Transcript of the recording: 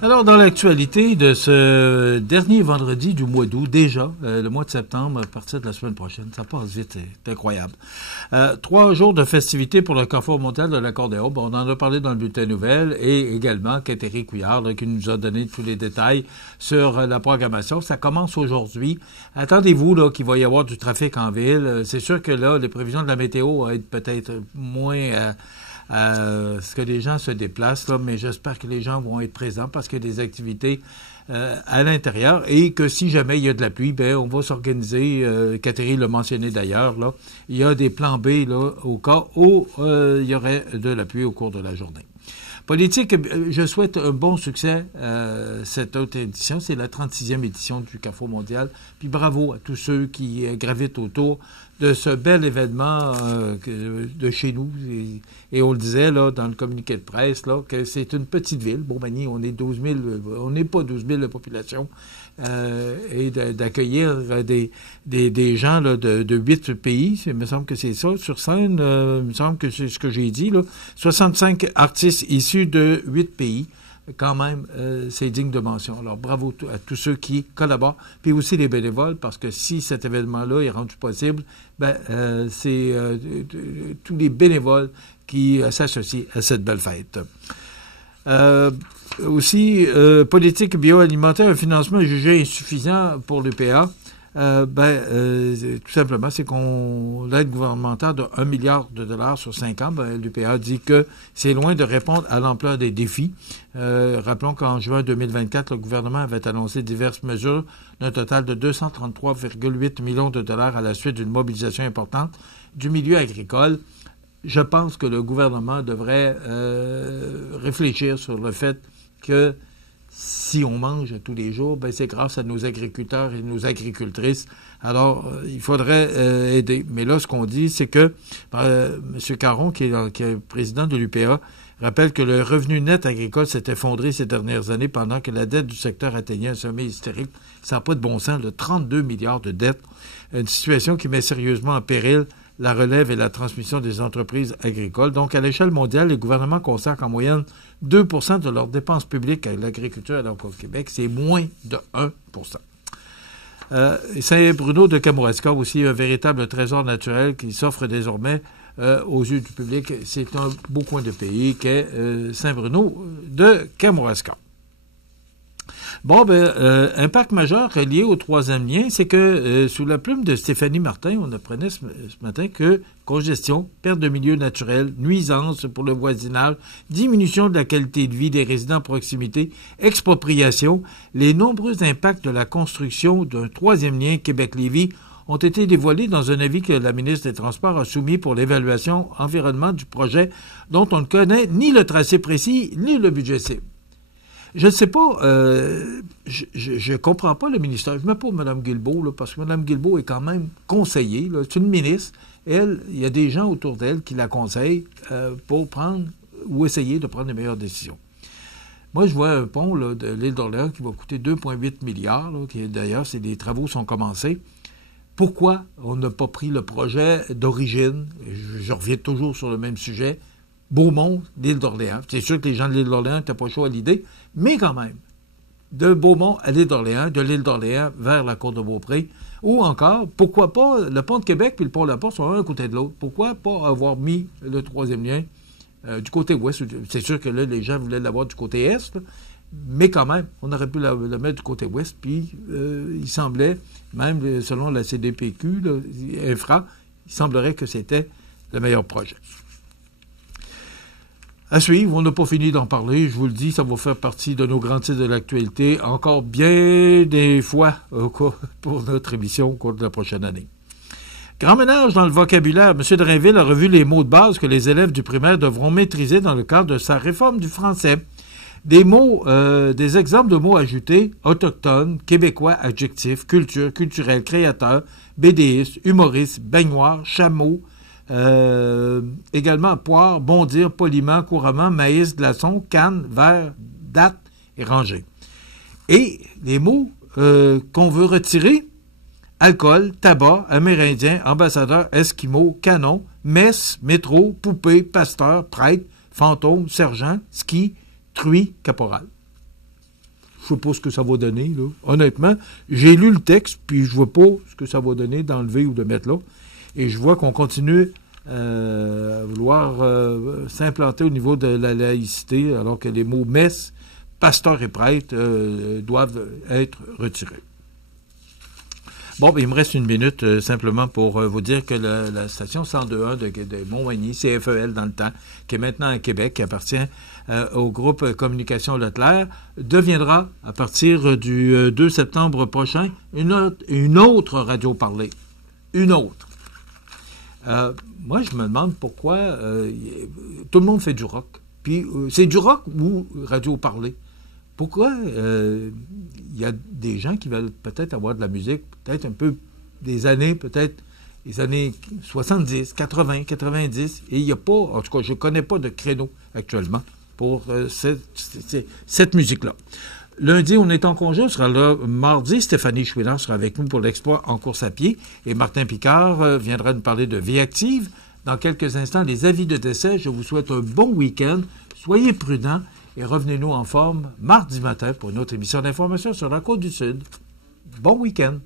Alors, dans l'actualité de ce dernier vendredi du mois d'août, déjà, le mois de septembre, à partir de la semaine prochaine, ça passe vite, c'est incroyable. 3 jours de festivités pour le Carrefour mondial de l'accordéon. Bon, on en a parlé dans le bulletin nouvelles et également Catherine Couillard là, qui nous a donné tous les détails sur la programmation. Ça commence aujourd'hui. Attendez-vous là qu'il va y avoir du trafic en ville. C'est sûr que là, les prévisions de la météo vont être peut-être moins... ce que les gens se déplacent, là, mais j'espère que les gens vont être présents parce qu'il y a des activités à l'intérieur et que si jamais il y a de la pluie, ben on va s'organiser. Catherine l'a mentionné d'ailleurs, là, il y a des plans B là, au cas où il y aurait de la pluie au cours de la journée. Politique, je souhaite un bon succès cette autre édition. C'est la 36e édition du Carrefour mondial. Puis bravo à tous ceux qui gravitent autour de ce bel événement de chez nous. Et on le disait là dans le communiqué de presse là que c'est une petite ville. Beaumagny, on est 12 000, on n'est pas 12 000 de population. Et d'accueillir des gens là, de 8 pays, il me semble que c'est ça, sur scène, il me semble que c'est ce que j'ai dit, là. 65 artistes issus de 8 pays, quand même, c'est digne de mention. Alors, bravo à tous ceux qui collaborent, puis aussi les bénévoles, parce que si cet événement-là est rendu possible, c'est tous les bénévoles qui s'associent à cette belle fête. Aussi, politique bioalimentaire, un financement jugé insuffisant pour l'UPA. Tout simplement, c'est qu'on l'aide gouvernementale de 1 milliard de dollars sur 5 ans. L'UPA dit que c'est loin de répondre à l'ampleur des défis. Rappelons qu'en juin 2024, le gouvernement avait annoncé diverses mesures d'un total de 233,8 millions de dollars à la suite d'une mobilisation importante du milieu agricole. Je pense que le gouvernement devrait réfléchir sur le fait que si on mange tous les jours, c'est grâce à nos agriculteurs et nos agricultrices. Alors, il faudrait aider. Mais là, ce qu'on dit, c'est que M. Caron, qui est président de l'UPA, rappelle que le revenu net agricole s'est effondré ces dernières années pendant que la dette du secteur atteignait un sommet hystérique. Ça n'a pas de bon sens, de 32 milliards de dettes. Une situation qui met sérieusement en péril la relève et la transmission des entreprises agricoles. Donc, à l'échelle mondiale, les gouvernements consacrent en moyenne 2 % de leurs dépenses publiques à l'agriculture, alors qu'au Québec, c'est moins de 1 %. Saint-Bruno de Kamouraska, aussi un véritable trésor naturel qui s'offre désormais aux yeux du public. C'est un beau coin de pays qu'est Saint-Bruno de Kamouraska. Bon, impact majeur lié au troisième lien, c'est que sous la plume de Stéphanie Martin, on apprenait ce matin que congestion, perte de milieu naturel, nuisance pour le voisinage, diminution de la qualité de vie des résidents à proximité, expropriation, les nombreux impacts de la construction d'un troisième lien Québec-Lévis ont été dévoilés dans un avis que la ministre des Transports a soumis pour l'évaluation environnement du projet dont on ne connaît ni le tracé précis ni le budget cible. Je ne sais pas, je comprends pas le ministère. Je ne mets pas Mme Guilbeault, là, parce que Mme Guilbeault est quand même conseillée. Là. C'est une ministre. Elle, il y a des gens autour d'elle qui la conseillent pour prendre ou essayer de prendre les meilleures décisions. Moi, je vois un pont là, de l'île d'Orléans qui va coûter 2,8 milliards. Là, qui, d'ailleurs, les travaux sont commencés. Pourquoi on n'a pas pris le projet d'origine? Je reviens toujours sur le même sujet. Beaumont, l'île d'Orléans. C'est sûr que les gens de l'île d'Orléans n'étaient pas chauds à l'idée, mais quand même, de Beaumont à l'île d'Orléans, de l'île d'Orléans vers la côte de Beaupré, ou encore, pourquoi pas, le pont de Québec puis le pont de la Porte sont un à côté de l'autre. Pourquoi pas avoir mis le troisième lien du côté ouest? C'est sûr que là, les gens voulaient l'avoir du côté est, là, mais quand même, on aurait pu le mettre du côté ouest, puis il semblait, même selon la CDPQ, là, Infra, il semblerait que c'était le meilleur projet. À suivre, on n'a pas fini d'en parler, je vous le dis, ça va faire partie de nos grands titres de l'actualité, encore bien des fois pour notre émission au cours de la prochaine année. Grand ménage dans le vocabulaire. M. Drainville a revu les mots de base que les élèves du primaire devront maîtriser dans le cadre de sa réforme du français. Des mots, des exemples de mots ajoutés, autochtones, québécois, adjectifs, culture, culturel, créateur, bédéiste, humoriste, baignoire, chameau, également poire, bondir, poliment, couramment, maïs, glaçon, canne, verre, date et rangée. Et les mots qu'on veut retirer, alcool, tabac, amérindien, ambassadeur, esquimau, canon, messe, métro, poupée, pasteur, prêtre, fantôme, sergent, ski, truie, caporal. je sais pas ce que ça va donner, là. Honnêtement, j'ai lu le texte, puis je vois pas ce que ça va donner d'enlever ou de mettre là. Et je vois qu'on continue à vouloir s'implanter au niveau de la laïcité, alors que les mots messe, pasteur et prêtre doivent être retirés. Bon, il me reste une minute simplement pour vous dire que la station 102.1 de Montmagny, CFEL dans le temps, qui est maintenant à Québec, qui appartient au groupe Communication Leclerc, deviendra, à partir du 2 septembre prochain, une autre radio parlée. Une autre. Moi, je me demande pourquoi tout le monde fait du rock. Puis, c'est du rock ou radio parlée? Pourquoi il y a des gens qui veulent peut-être avoir de la musique, peut-être un peu des années, peut-être les années 70, 80, 90, et il n'y a pas, en tout cas, je ne connais pas de créneau actuellement pour cette musique-là. Lundi, on est en congé, on sera là mardi. Stéphanie Chouinard sera avec nous pour l'exploit en course à pied. Et Martin Picard viendra nous parler de vie active. Dans quelques instants, les avis de décès. Je vous souhaite un bon week-end. Soyez prudents et revenez-nous en forme mardi matin pour une autre émission d'information sur la Côte-du-Sud. Bon week-end.